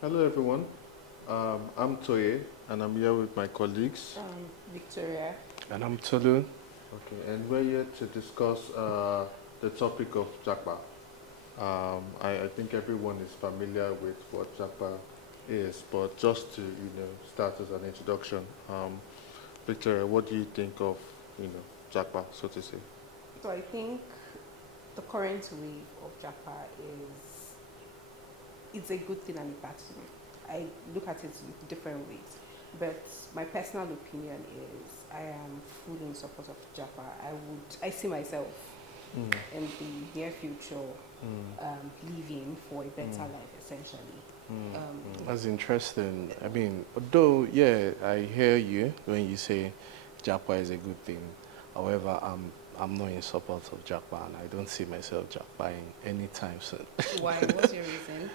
Hello everyone, I'm Toye and I'm here with my colleagues. Victoria. And I'm Tolu. Okay, and we're here to discuss the topic of Japa. I think everyone is familiar with what Japa is, but just to start as an introduction, Victoria, what do you think of Japa, so to say? So I think the current wave of Japa is it's a good thing and a bad thing. I look at it in different ways. But my personal opinion is I am fully in support of Japa. I see myself Mm, in the near future mm, living for a better mm, life essentially. mm, Um, mm, That's interesting. I mean, although, yeah, I hear you when you say Japa is a good thing. However, I'm not in support of Japa, and I don't see myself Japaing anytime soon. why? What's your reason?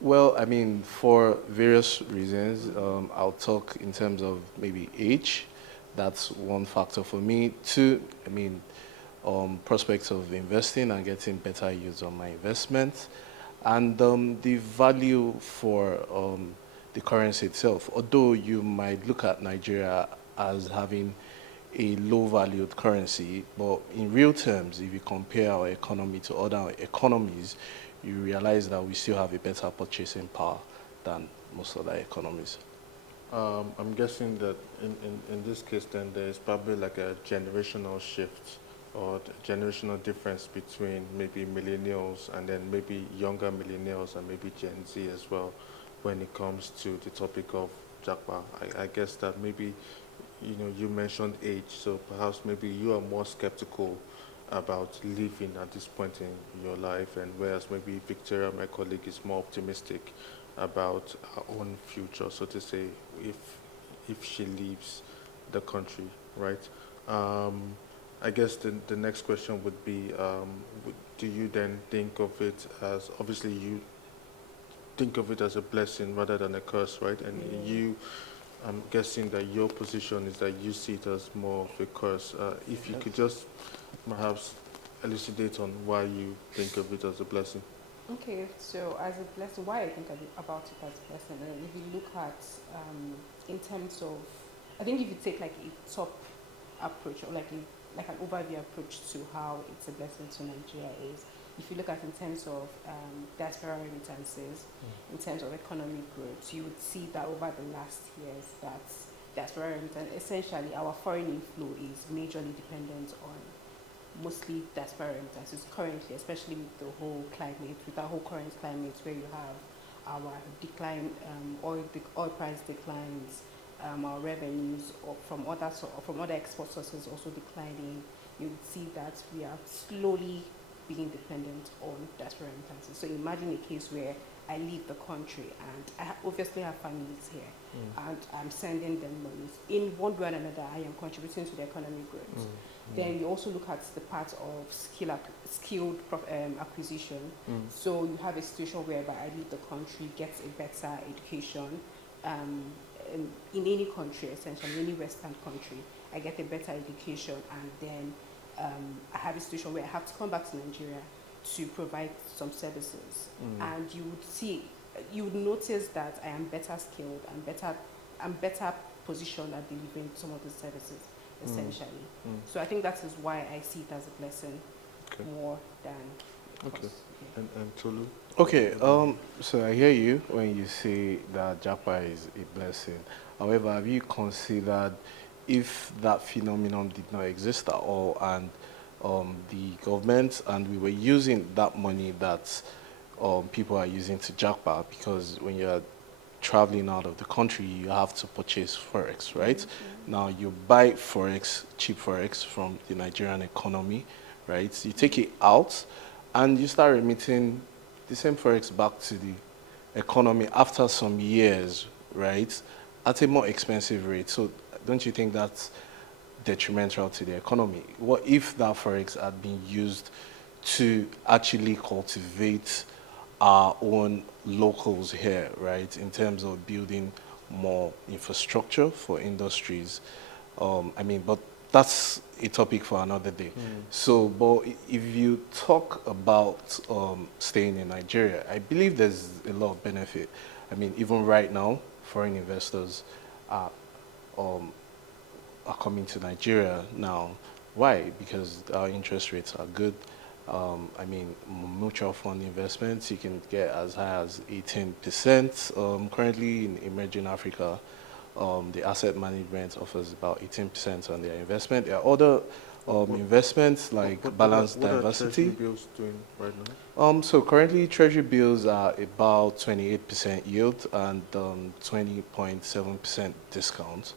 Well, I mean, for various reasons, I'll talk in terms of maybe age. That's one factor for me. Two, I mean, prospects of investing and getting better use on my investment, and the value for the currency itself. Although you might look at Nigeria as having a low valued currency, but in real terms, if you compare our economy to other economies, you realize that we still have a better purchasing power than most other economies. I'm guessing that in this case, then there is probably like a generational shift or generational difference between maybe millennials and then maybe younger millennials and maybe Gen Z as well when it comes to the topic of Japa. I guess that maybe, you mentioned age, so perhaps maybe you are more skeptical about living at this point in your life, and whereas maybe Victoria, my colleague, is more optimistic about her own future, so to say, if if she leaves the country, right? Um, I guess the next question would be, do you then think of it as, obviously you think of it as a blessing rather than a curse, right? And Yeah. you, I'm guessing that your position is that you see it as more of a curse. If you could Yes. just perhaps elucidate on why you think of it as a blessing. Okay, so as a blessing, why I think about it as a blessing, and if you look at in terms of, I think if you take like a top approach or like an overview approach to how it's a blessing to Nigeria is, if you look at in terms of diaspora remittances, in terms of economic growth, you would see that over the last years that diaspora remittance, essentially our foreign inflow is majorly dependent on mostly diaspora remittances currently, especially with the whole climate, with our whole current climate where you have our decline, oil price declines, our revenues from other export sources also declining. You would see that we are slowly being dependent on diaspora remittances. So imagine a case where I leave the country and obviously have families here Mm, and I'm sending them money. In one way or another, I am contributing to the economic growth. mm, Then you also look at the part of skilled acquisition. mm, So you have a situation whereby I leave the country, get a better education. Um, in any country, essentially, any Western country, I get a better education, and then I have a situation where I have to come back to Nigeria to provide some services, mm, and you would notice that I am better skilled and I'm better positioned at delivering some of the services, mm, essentially. mm. So I think that is why I see it as a blessing Okay, more than a okay. curse. And Tolu, Okay, what do you? so I hear you when you say that Japa is a blessing. However, have you considered if that phenomenon did not exist at all and the government and we were using that money that people are using to Japa, because when you're traveling out of the country, you have to purchase forex, right? Mm-hmm. Now you buy forex, cheap forex from the Nigerian economy, right? You take it out and you start remitting the same forex back to the economy after some years, right? At a more expensive rate. So don't you think that's detrimental to the economy? What if that forex had been used to actually cultivate our own locals here, right, in terms of building more infrastructure for industries? I mean, but that's a topic for another day. Mm, So, but if you talk about staying in Nigeria, I believe there's a lot of benefit. I mean, even right now, foreign investors are um, are coming to Nigeria now. Why? Because our interest rates are good. I mean, mutual fund investments, you can get as high as 18%. Currently in emerging Africa, the asset management offers about 18% on their investment. There are other What, investments like balanced what are treasury diversity. bills doing right now? So currently, treasury bills are about 28% yield and 20.7% discount.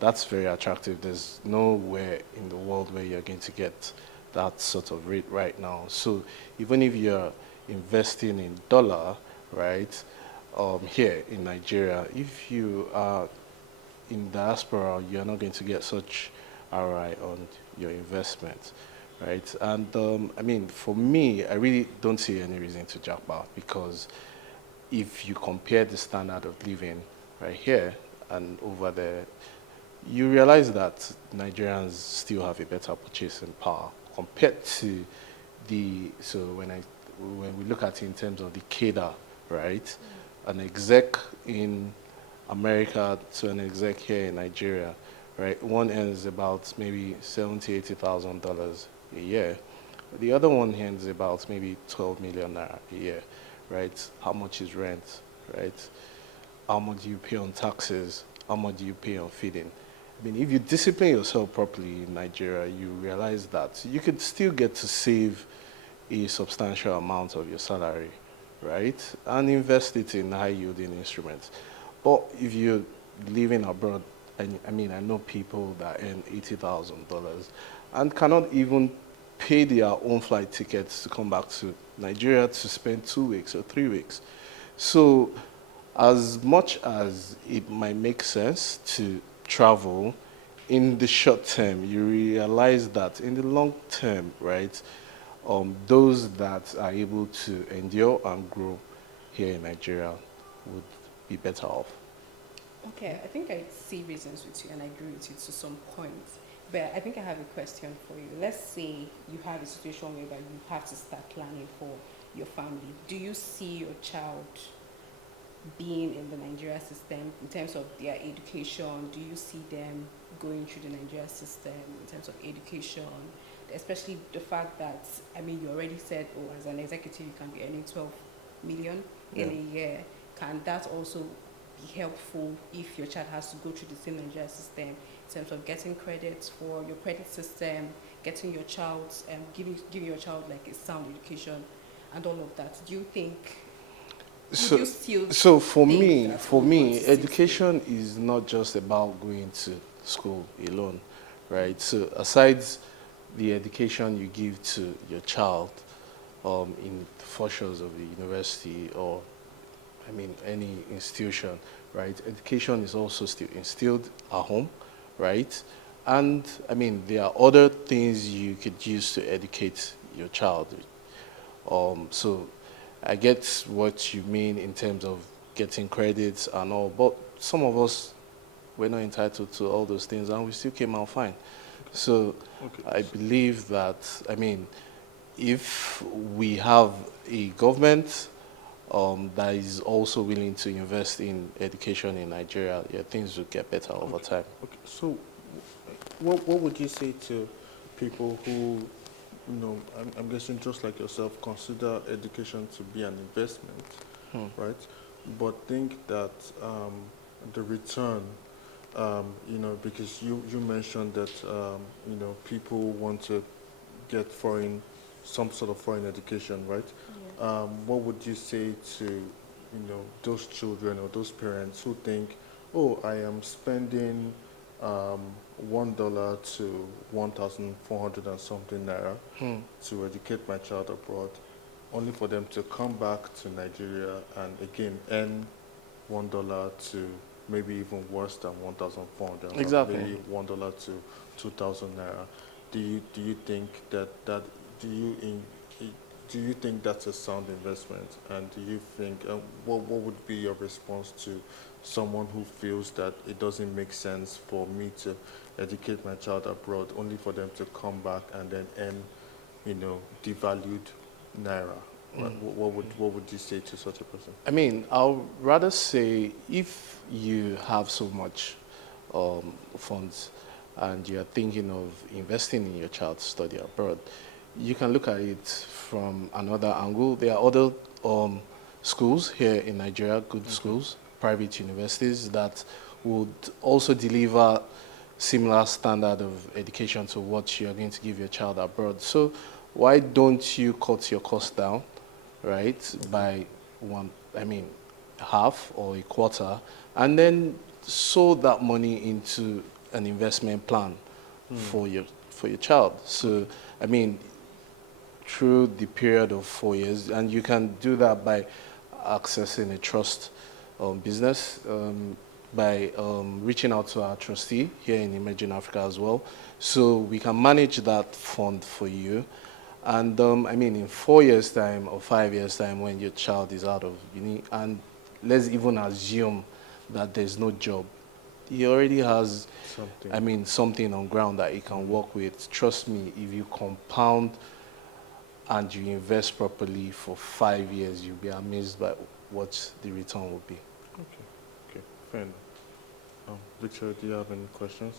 That's very attractive. There's nowhere in the world where you're going to get that sort of rate right now. So even if you're investing in dollar, right, here in Nigeria, if you are in diaspora, you're not going to get such ROI on your investment, right? And I mean, for me, I really don't see any reason to Japa because if you compare the standard of living right here and over there, you realize that Nigerians still have a better purchasing power compared to so when we look at it in terms of the cadre, right? An exec in America to an exec here in Nigeria, right? One earns about maybe $70,000, $80,000 a year. The other one earns about maybe 12 million naira a year, right? How much is rent, right? How much do you pay on taxes? How much do you pay on feeding? I mean, if you discipline yourself properly in Nigeria, you realize that you could still get to save a substantial amount of your salary, right? And invest it in high yielding instruments. But if you're living abroad, and I mean, I know people that earn $80,000 and cannot even pay their own flight tickets to come back to Nigeria to spend 2 weeks or 3 weeks. So, as much as it might make sense to travel in the short term, you realize that in the long term, right, those that are able to endure and grow here in Nigeria would be better off. Okay, I think I see reasons with you and I agree with you to some points. But I think I have a question for you. Let's say you have a situation whereby you have to start planning for your family. Do you see your child being in the Nigeria system in terms of their education? Do you see them going through the Nigeria system in terms of education? Especially the fact that, I mean, you already said, oh, as an executive, you can be earning 12 million in Yeah. a year. Can that also be helpful if your child has to go through the same Nigeria system in terms of getting credits for your credit system, getting your child, giving your child like a sound education and all of that? Do you think, would So, you still so for think me, that, for oh, you want me, to still stay? education is not just about going to school alone, right? So aside the education you give to your child in the 4 years of the university or, I mean, any institution, right? Education is also still instilled at home, right? And I mean, there are other things you could use to educate your child. So I get what you mean in terms of getting credits and all, but some of us were not entitled to all those things and we still came out fine. So Okay. I believe that, I mean, if we have a government that is also willing to invest in education in Nigeria, yeah, things will get better over Okay. time. Okay. So, what would you say to people who, I'm guessing just like yourself, consider education to be an investment, Hmm. right? But think that the return, because you mentioned that, people want to get some sort of foreign education, right? Yeah. What would you say to, those children or those parents who think, oh, I am spending um, $1 to 1,400 and something naira Hmm. to educate my child abroad, only for them to come back to Nigeria and again earn $1 to maybe even worse than 1,400 and something, Exactly. maybe $1 to 2,000 naira. Do you think that do you in, do you think that's a sound investment? And do you think what would be your response to someone who feels that it doesn't make sense for me to educate my child abroad only for them to come back and then earn, devalued naira? What would you say to such a person? I mean, I'll rather say if you have so much funds and you're thinking of investing in your child to study abroad, you can look at it from another angle. There are other schools here in Nigeria, good schools, private universities that would also deliver similar standard of education to what you're going to give your child abroad. So why don't you cut your cost down, right, by one, I mean, half or a quarter, and then sow that money into an investment plan for your child. So, I mean, through the period of 4 years, and you can do that by accessing a trust business, by reaching out to our trustee here in Emerging Africa as well. So we can manage that fund for you. And I mean, in 4 years' time or 5 years' time, when your child is out of uni, and let's even assume that there's no job, he already has, Something. I mean, something on ground that he can work with. Trust me, if you compound and you invest properly for 5 years, you'll be amazed by what the return will be. Okay. Okay. Fair enough. Victor, do you have any questions?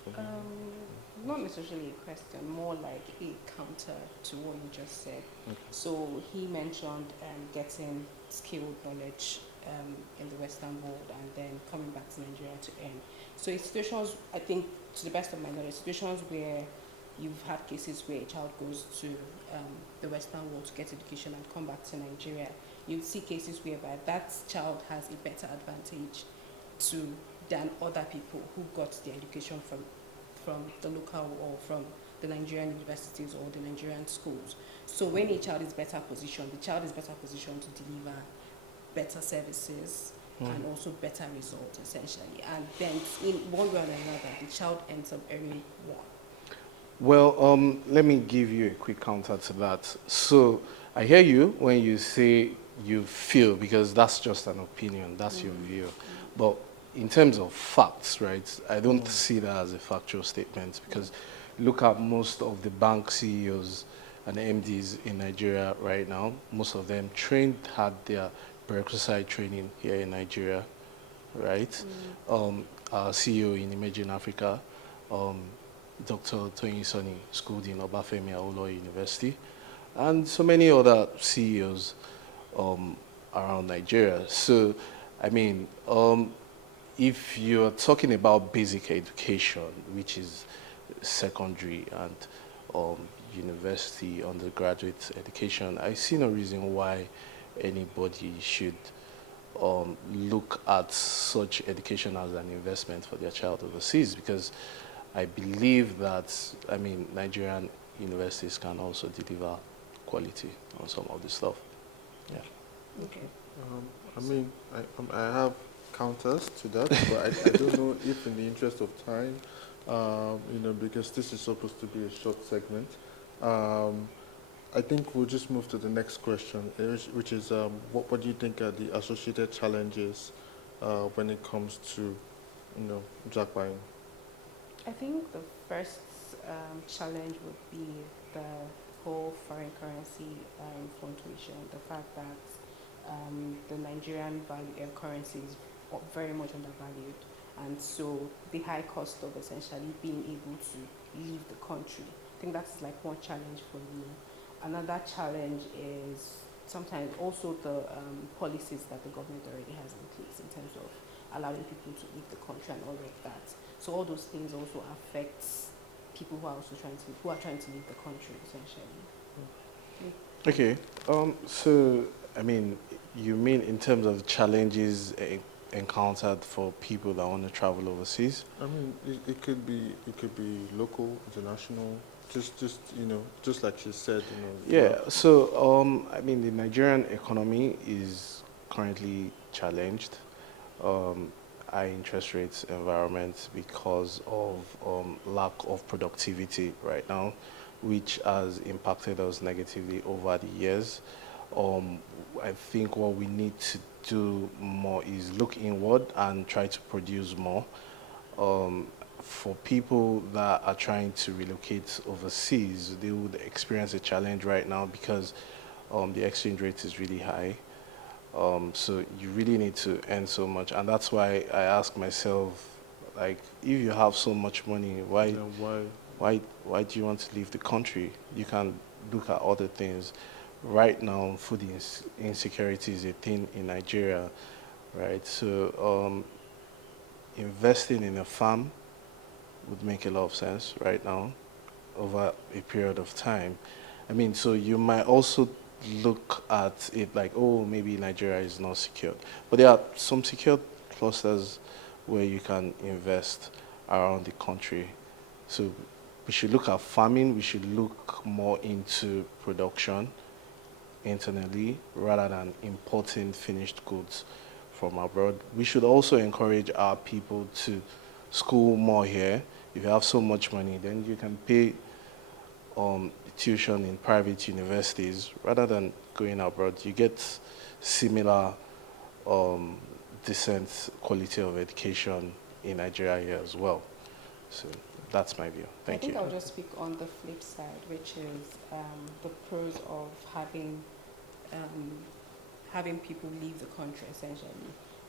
Not necessarily a question, more like a counter to what you just said. Okay. So he mentioned getting skilled knowledge in the Western world and then coming back to Nigeria to earn. So in situations, I think, to the best of my knowledge, situations where you've had cases where a child goes to the Western world to get education and come back to Nigeria, you see cases whereby that child has a better advantage than other people who got their education from the local or from the Nigerian universities or the Nigerian schools. So when a child is better positioned, the child is better positioned to deliver better services and also better results, essentially. And then in one way or another, the child ends up earning more. Well, let me give you a quick counter to that. So I hear you when you say you feel, because that's just an opinion, that's your view. But in terms of facts, right, I don't see that as a factual statement, because look at most of the bank CEOs and MDs in Nigeria right now. Most of them had their prerequisite training here in Nigeria, right? Our CEO in Emerging Africa, Dr. Toyin Soni, schooled in Obafemi Awolowo University, and so many other CEOs around Nigeria. So, I mean, if you're talking about basic education, which is secondary and university, undergraduate education, I see no reason why anybody should look at such education as an investment for their child overseas, because I believe that, I mean, Nigerian universities can also deliver quality on some of this stuff. Yeah. Okay. I mean, I have counters to that, but I don't know if, in the interest of time, because this is supposed to be a short segment, I think we'll just move to the next question, which is what do you think are the associated challenges when it comes to, Japa? I think the first challenge would be the whole foreign currency fluctuation, the fact that the Nigerian currency is very much undervalued, and so the high cost of essentially being able to leave the country. I think that's like one challenge for me. Another challenge is sometimes also the policies that the government already has in place in terms of allowing people to leave the country and all of that. So all those things also affect people who are trying to leave the country, essentially. Okay. So, I mean, you mean in terms of challenges encountered for people that want to travel overseas? I mean, it could be local, international, just like she said, Yeah. So, I mean, the Nigerian economy is currently challenged. High interest rates environment because of lack of productivity right now, which has impacted us negatively over the years. I think what we need to do more is look inward and try to produce more. For people that are trying to relocate overseas, they would experience a challenge right now because the exchange rate is really high. So you really need to earn so much, and that's why I ask myself, like, if you have so much money, Then why? why do you want to leave the country? You can look at other things. Right now, food insecurity is a thing in Nigeria, right? So investing in a farm would make a lot of sense right now over a period of time. I mean, so you might also look at it like, oh, maybe Nigeria is not secured. But there are some secured clusters where you can invest around the country. So we should look at farming, we should look more into production internally rather than importing finished goods from abroad. We should also encourage our people to school more here. If you have so much money, then you can pay tuition in private universities rather than going abroad. You get similar um, decent quality of education in Nigeria here as well. So that's my view. I Thank think you. I'll just speak on the flip side, which is the pros of um, having people leave the country essentially.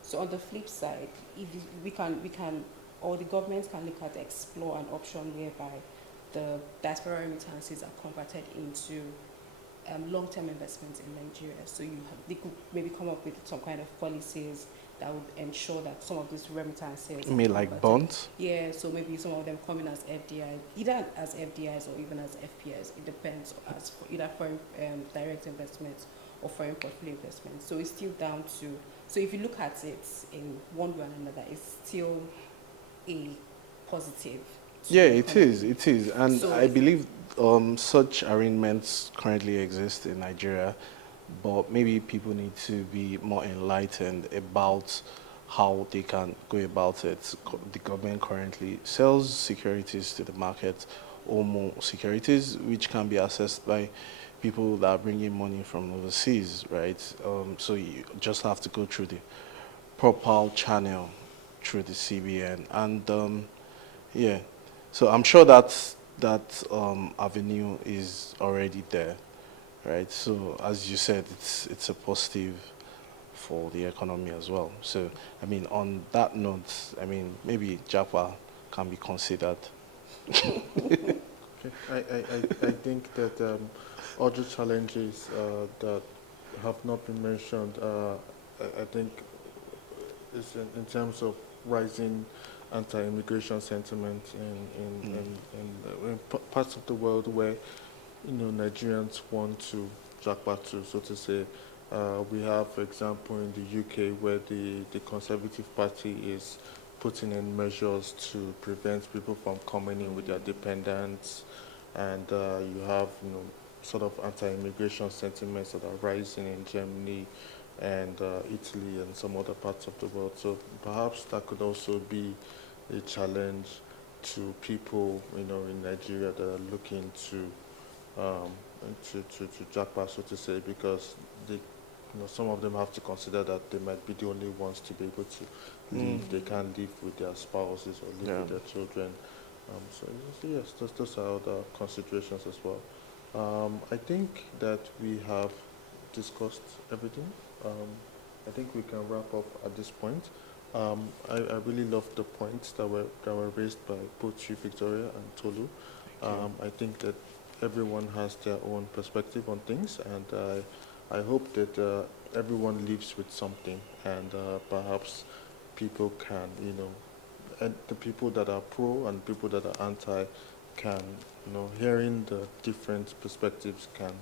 So on the flip side, if we can, or the government can look at explore an option whereby the diaspora remittances are converted into long-term investments in Nigeria. So they could maybe come up with some kind of policies that would ensure that some of these remittances You are mean like converted. bonds? Yeah, so maybe some of them come in as FDI, either as FDIs or even as FPIs. It depends as for either foreign direct investments or foreign portfolio investments. So it's still down to. So if you look at it in one way or another, it's still a positive to Yeah, the it is. economy. It is, and So I believe such arrangements currently exist in Nigeria, but maybe people need to be more enlightened about how they can go about it. The government currently sells securities to the market, or more securities, which can be accessed by people that are bringing money from overseas, right? So you just have to go through the proper channel through the CBN, and yeah. So I'm sure that avenue is already there, right? So as you said, it's a positive for the economy as well. So I mean, on that note, I mean maybe Japa can be considered. Okay. I think that other challenges that have not been mentioned, I think, is in terms of rising anti-immigration sentiment in parts of the world where Nigerians want to jackpot to, so to say. We have, for example, in the UK where the Conservative Party is putting in measures to prevent people from coming in with their dependents, and you have, sort of anti-immigration sentiments that are rising in Germany and Italy and some other parts of the world. So perhaps that could also be a challenge to people, in Nigeria that are looking um, to jackpot, so to say, because some of them have to consider that they might be the only ones to be able to Mm, live. They can't live with their spouses or live yeah. with their children. So yes, those are other considerations as well. I think that we have discussed everything. Um, I think we can wrap up at this point. I really love the points that were raised by both you, Victoria, and Tolu. Thank you. I think that everyone has their own perspective on things, and I hope that everyone leaves with something, and perhaps people can, and the people that are pro and people that are anti can, hearing the different perspectives can,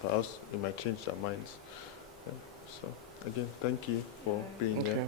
perhaps it might change their minds. Yeah. So again, thank you for being here. Okay.